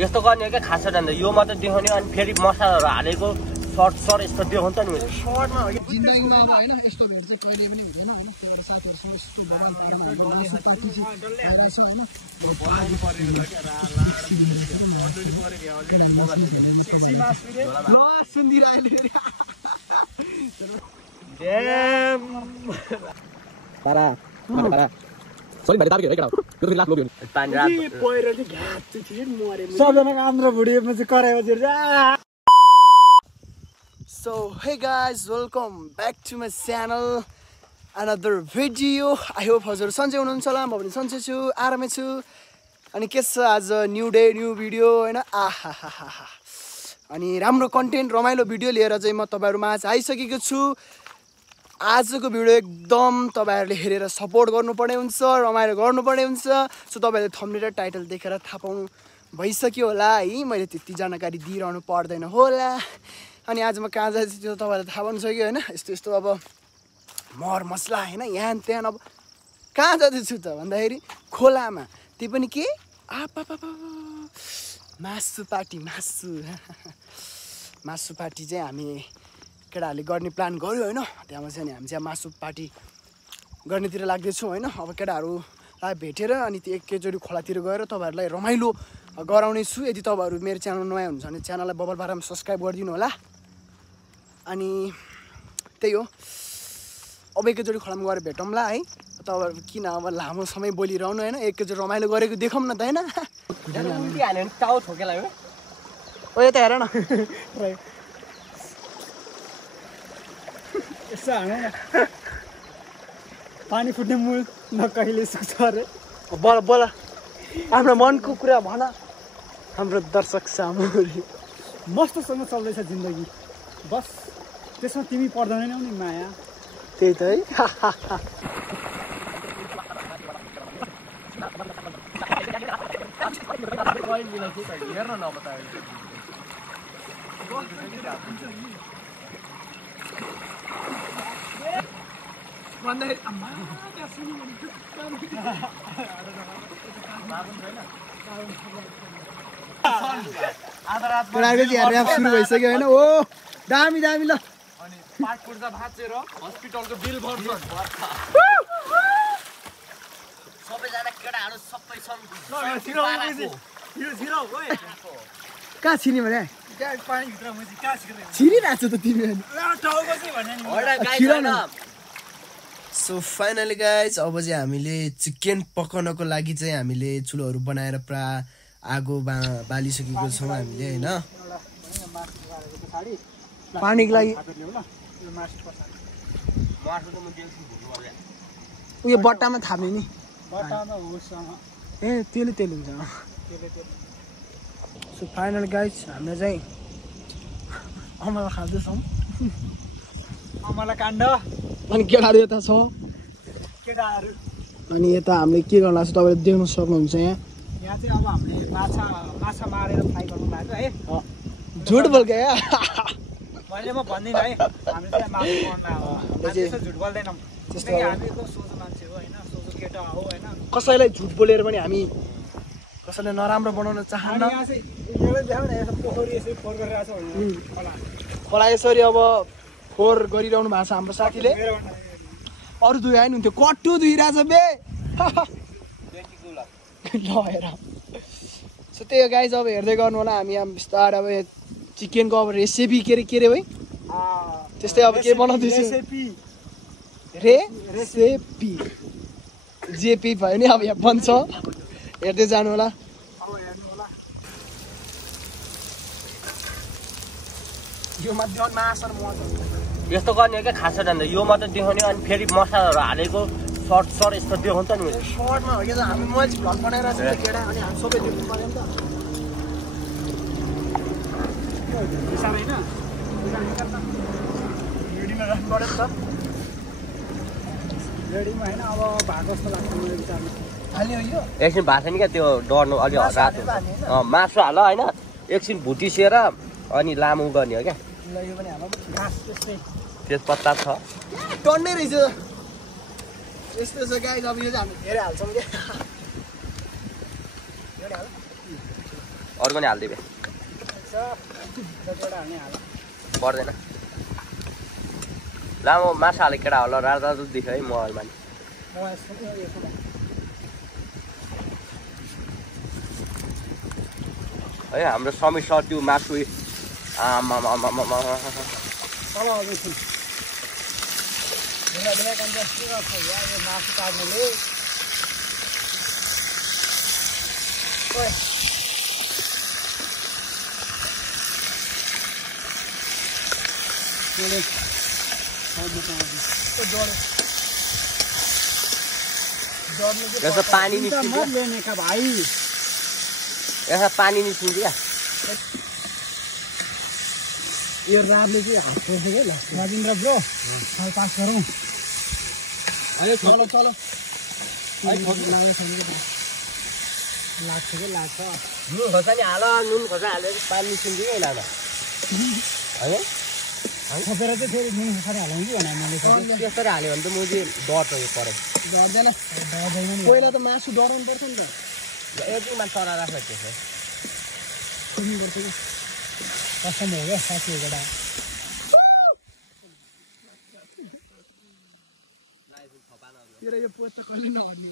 यस्तो गर्ने क्या खास जान्दा यो मात्र देखाउने अनि फेरि मसलाहरू हालेको सर्ट यस्तो देखाउँछ नि सर्टमा हो कि जिन्दगीमा अब हैन यस्तो भेट चाहिँ कहिले पनि हुँदैन हैन मेरो साथीहरुसँग यस्तो भन्न पारेन हाम्रो मासुपाटी चाहिँ भइरहेछ हैन ल सुन्दिरा अहिले ड्याम पारा सरी भाइ दाबी हेरेको यो त लाख लोग्यो पानी रात पहिरो चाहिँ घाट चाहिँ मरे सबजनाको आन्द्र भुडिएमा चाहिँ कराएमा चाहिँ So hey guys, welcome back to my channel, another video. I hope हजुर सन्चै हुनुहुन्छ होला, म पनि सन्चै छु, आरामै छु। अनि के छ आज न्यू डे न्यू भिडियो हैन आहा अनि राम्रो कन्टेन्ट रमाइलो भिडियो लिएर चाहिँ म तपाईहरुमा आज आइसकेको छु। आजको भिडियो एकदम तपाईहरुले हेरेर सपोर्ट गर्नुपर्ने हुन्छ, रमाइलो गर्नुपर्ने हुन्छ। सो तपाईहरुले थम्बनेल र टाइटल देखेर थाहा पाउनु भइसक्यो होला है, मैले त्यति जानकारी दिइरहनु पर्दैन होला। अनि आज म कहाँ जाँदैछु त्यो तपाईहरुलाई थाहा पाउनु सक्यो हैन, यस्तो अब मर मसला हैन यहाँ त्यहाँ। अब कहाँ जाँदैछु त भन्दाखेरि खोलामा, त्यो पनि के मासु पार्टी चाहिँ हामी केटाहरूले गर्ने प्लान गर्यो हैन। त्यहाँमा चाहिँ हामी चाहिँ मासु पार्टी गर्नेतिर लाग्दैछौँ हैन। अब केटाहरूलाई भेटेर अनि त्यो एकैचोटि खोलातिर गएर तपाईहरुलाई रमाइलो गराउने छु। यदि तपाईहरु मेरो च्यानल नयाँ हुनुहुन्छ भने च्यानललाई बबल पारामा सब्स्क्राइब गरिदिनु होला। अनि त्यही हो, अब एकैचोटि खोलामा गएर भेटौँला है। तपाईँहरू किन अब लामो समय बोलिरहनु होइन, एकैचोटि रमाइलो गरेको देखाउँ न त होइन। उल्टी हाल्यो भने टाउ ठोकेला हो। ओ यता हेर न यसो हाने न पानी फुट्ने मुल न कहिले सुक्छ अरे। बोल आफ्नो मनको कुरा भन हाम्रो दर्शक सामु। मस्तसँग चल्दैछ जिन्दगी, बस त्यसमा तिमी पर्दैन नि माया। त्यही त है। हेर्न नबतायो ऱ्याप सुरु भइसक्यो होइन। ओ दामी ल पाट पुर्जा भाँचेर हस्पिटलको बिल भर्छ। सबैजना केटाहरू सबै छन्। कहाँ छिर्ने भने छिरिरहेको छ त तिमी। सो फाइनली गाइज अब चाहिँ हामीले चिकन पकाउनको लागि चाहिँ हामीले चुलोहरू बनाएर पुरा आगो बालिसकेको छौँ हामीले होइन। पानीको लागि उयो बट्टामा थाप्ने नि ए त्यसले तेल हुन्छ। सो फाइनल गाइज हामीले चाहिँ अमला खाँदैछौँ, अमला काण्ड। अनि केटाहरू यता छ केटाहरू। अनि यता हामीले के गर्नु लाग्छ तपाईँले देख्नु सक्नुहुन्छ। यहाँ चाहिँ अब हामीले माछा मारेर फ्राई गर्नु लाग्यो है। झुट बोल्के मैले म भन्दिनँ है, हामीले चाहिँ मासु बनाउनु झुट बोल्दैनौँ। त्यस्तो हामी त सोझो मान्छे हो होइन, सोझो केटा हो होइन। कसैलाई झुट बोलेर पनि हामी कसैलाई नराम्रो बनाउन चाहन्न। यहाँ चाहिँ एउटै देखाउ न, यसो पोखरी यसरी फोहोर गरिरहेको छ खोला यसरी अब फोहोर गरिरहनु भएको छ हाम्रो साथीले। अरू दुई आइन हुन्थ्यो, कट्टु दुइरहेछ बे नहेर। सो त्यही हो गाइज, अब हेर्दै गर्नु होला। हामी अब बिस्तारै अब चिकनको अब रेसिपी के अरे भाइ त्यस्तै अब के बनाउँदैछु रेसिपी जेपी भयो नि। अब यहाँ बन्छ, हेर्दै जानु होला। यस्तो गर्ने क्या खास जान्दा यो मात्र देखाउने अनि फेरि मसलाहरू हालेको सर्ट यस्तो देखाउँछ नि सर्टमा हो कि हामी मैले भ्लग बनाइरहेको छु केटा, अनि हामी सबै देख्नु पर्यो नि त। रेडीमा होइन अब भएको जस्तो लाग्छ मेरो विचारमा। एकछिन भएको छैन क्या त्यो डढ्नु अलि रातो मासु हाल होइन, एकछिन भुटिसेर अनि लामो गर्ने हो क्या। तेजपत्ता छ टन्नै रहेछ यस्तो छ गाइस अब यो चाहिँ हामी धेरै हाल्छौँ के अरू पनि हालिदिए पर्दैन लामो माछा हाले केटा होला राजा देख्यो है मोबाइलमा नि है हाम्रो समी सर त्यो मासु आमा यसो पानी निस्किन्छ भाइ यसो पानी निस्किन्छ क्या यो रातले चाहिँ हात पर्छ क्या ल राजेन्द्र ब्रो साल पास गरौँ अरे चलो चलो लाग्छ क्या लाग्छ नुन खोर्सानी हाल नुन खोर्सानी हालेर पानी निस्किन्छ कि लाँदा होइन थपेर चाहिँ फेरि नुन खोर्सानी हालौँ कि भने मैले त्यसरी हाल्यो भने त म चाहिँ डर यो पऱ्यो डर्दैन डर्दैन नि पहिला त मासु डराउनु पर्छ नि त एकदिनमा चरा राख्छ त्यसो सुन्नुपर्छ कि कस्टम हो क्या साथीहरूको एउटा तेरो यो पोस्ट त कहिले नभन्ने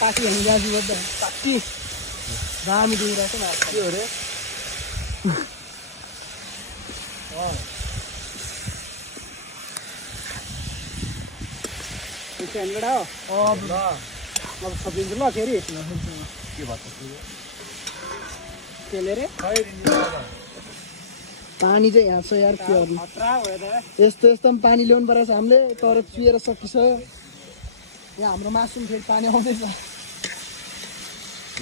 पार्टी हामी दाजु गर्दा पार्टी दामी देखिरहेको छ न के हो रे हो अब थपिन्छु ल फेरि के भन्छ त्यसले रे पानी चाहिँ यहाँ छ यार के गर्नु खतरा भयो त यस्तो यस्तो पनि पानी ल्याउनु परेको छ हामीले तर चुहेर सकिसक्यो यहाँ हाम्रो मासु पनि फेरि पानी आउँदैछ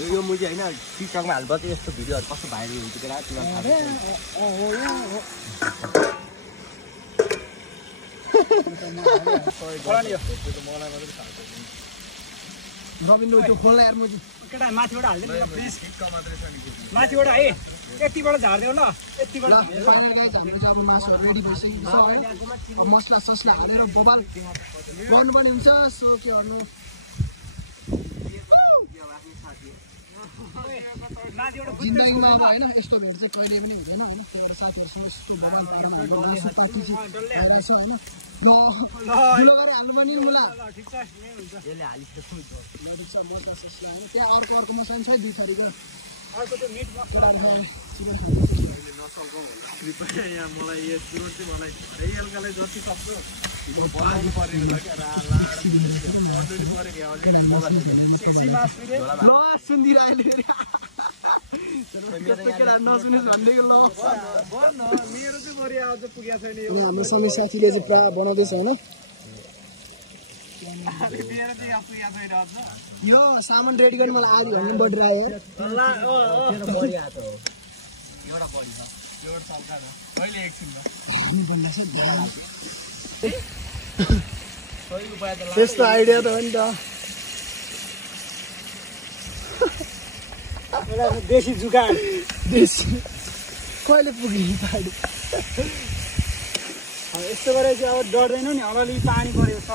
यो मुजी होइन टिकटकमा हाल्दा चाहिँ यस्तो भिडियोहरू कस्तो भाइरल हुन्छ क्या रविन्द्र त्यो खोल्न यार मुजी केटा माथिबाट हालिदिनु ल प्लिज माथिबाट है यतिबाट झारिदेऊ ल यतिबाट फाइनल गाइस हाम्रो चाहिँ अब मासुहरू रेडी भइसकेको छ है अब मसला ससला हालेर बोबाल गर्नु पनि हुन्छ सो के गर्नु जिन्दगीमा अब होइन यस्तो भेट चाहिँ कहिले पनि हुँदैन होइन त्यहाँबाट साथीहरूसँग यस्तो भगवान् पारमा हाम्रो मासु पार्टी चाहिँ भइरहेको छ होइन ल ठुलो गरेर हाल्नु पनि मुला त्यहाँ अर्को अर्को मसला पनि छ दुई थरीको अर्को त्यो मिट मलाई जति सक्छु ल सुनिदिरहेको नसुनिस् भनेदेखि ल मेरो चाहिँ बढी आज पुगेको छैन हाम्रो सबै साथीले चाहिँ प्रायः बनाउँदैछ होइन यो सामान रेडी गर्ने मलाई आरी भन्नु बढिरहेको त्यस्तो आइडिया त हो नि त देशी जुगाड देशी कहिले पुग्यो पाहाडी यस्तो गरेर चाहिँ अब डर्दैनौ नि अलिअलि पानी परेको छ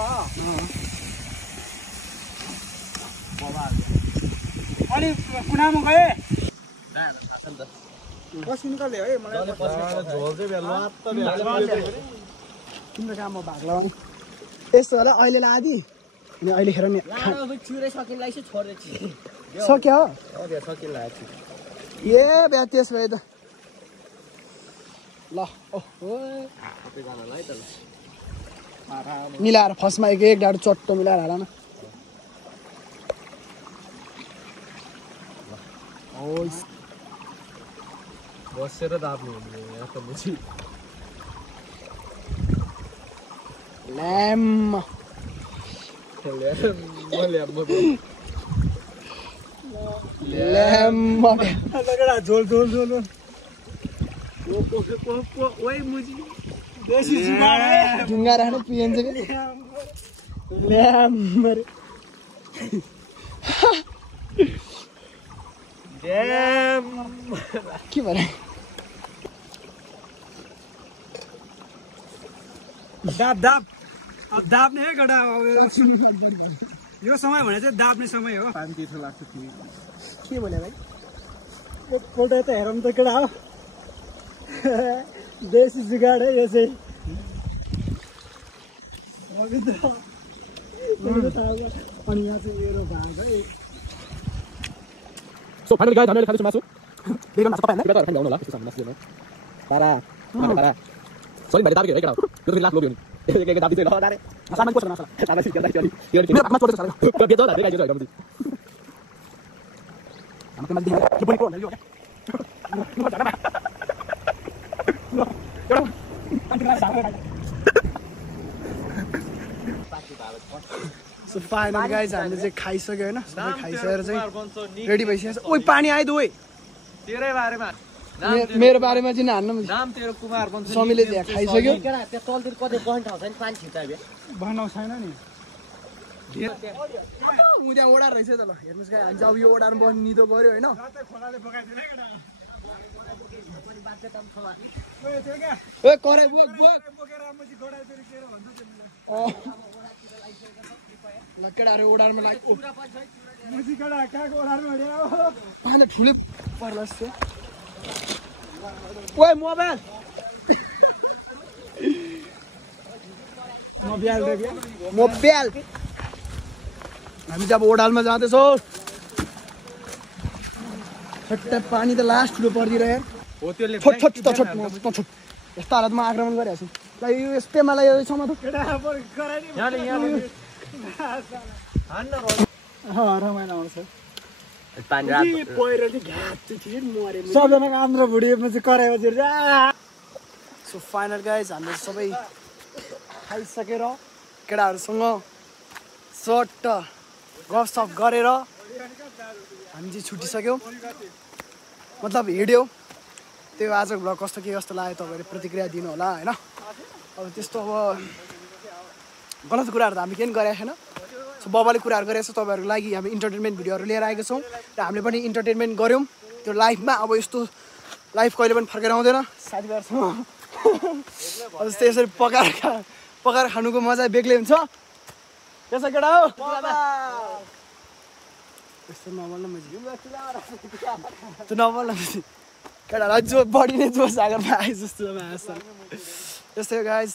अलिक कुनामा गए बस निकाल्यो है मलाई तिम्रो काममा भाग लगाउने यस्तो होला अहिले लादी अनि अहिले खेर नि सक्यो ए बिहा त्यस भए त ल मिलाएर फर्स्टमा एक डाडु चट्टो मिलाएर हाल न बसेर दाप्नु ल्याम्म ल्याम्म झोल झोल झोल देशी जुगाड ढुङ्गा राख्नु पिएन्छ कि ल्याम्म के भने दाब्ने है गडा यो समय भने चाहिँ दाब्ने समय हो पानी तीर्थो लाग्छ के भने भाइ एकपल्ट त हेरौँ त केटा हो देशी जुगाड है यो चाहिँ अनि यहाँ चाहिँ मेरो भाग है सो फाइनली गाइस हामीले खाँदैछौँ मासु देखिन मासु तपाईहरुले बेटा खानु होला त्यस्तो मासु दिनु तारा तारा सरी भाइ दाबी के केटा हो यो त लास्ट लोभी हो नि एक दाबी चाहिँ ल दारे सामान कोस मासु सामान चाहिँ गर्दै थियो यो मेरो हातमा चोरेछ सारा बेच्दै होला गाइस यो हाम्रो मान्छे के पनि कोन यो सो फाइनल गाइज हामीले चाहिँ खाइसक्यो होइन सबै खाइसकेर चाहिँ रेडी भइसकेको छ ओइ पानी आइदो ओइ तेरै बारेमा मेरो बारेमा चाहिँ हान्न नाम तेरो कुमार बन्छ समीले त्यहाँ खाइसक्यो केटा त्यो तलतिर कतै गहन ठाउँ छ नि पानी छिर्ता बे बनाउ छैन नि उ त्यहाँ ओडा रहेछ त ल हेर्नुहोस् गाई हामी अब यो ओडामा बस्नु निदो गऱ्यो होइन ए कराई बोक बोक ल केटाहरू ओडारमा लाग्यो पानी ठुलै पर्ला जस्तो ओए मोबाइल मोबाइल हामी चाहिँ अब ओडालमा जाँदैछौँ छट्टा पानी त लास्ट ठुलो परिदिएर छोट छोट त छोट छोट यस्तो हालतमा आक्रमण गरिरहेको छु ल यो स्पेमा यो समातो रमाइलो आउँछ पानी रात सबजनाको आन्द्रा भुडीमा चाहिँ करायो सो फाइनल गाइज हामीले सबै खाइसकेर केटाहरूसँग सट्ट गफसफ गरेर हामी चाहिँ छुटिसक्यौँ मतलब हिँड्यौँ त्यो आजको भ्लग कस्तो के कस्तो लाग्यो तपाईँहरूले प्रतिक्रिया दिनु होला होइन अब त्यस्तो अब गलत कुराहरू त हामी केही गरेको छैन सो बबाले कुराहरू गरेको छ तपाईँहरूको लागि हामी इन्टरटेनमेन्ट भिडियोहरू लिएर आएको छौँ र हामीले पनि इन्टरटेनमेन्ट गऱ्यौँ त्यो लाइफमा अब यस्तो लाइफ कहिले पनि फर्केर आउँदैन साथीभाइहरूसँग अब जस्तै यसरी पकाएर खानुको मजा बेग्लै हुन्छ त्यसो केटा हो त्यस्तो नबोल्न त्यो नबोल्न केटाहरूलाई जो बढी नै जोस जागरमा आए जस्तो त्यस्तै गाइज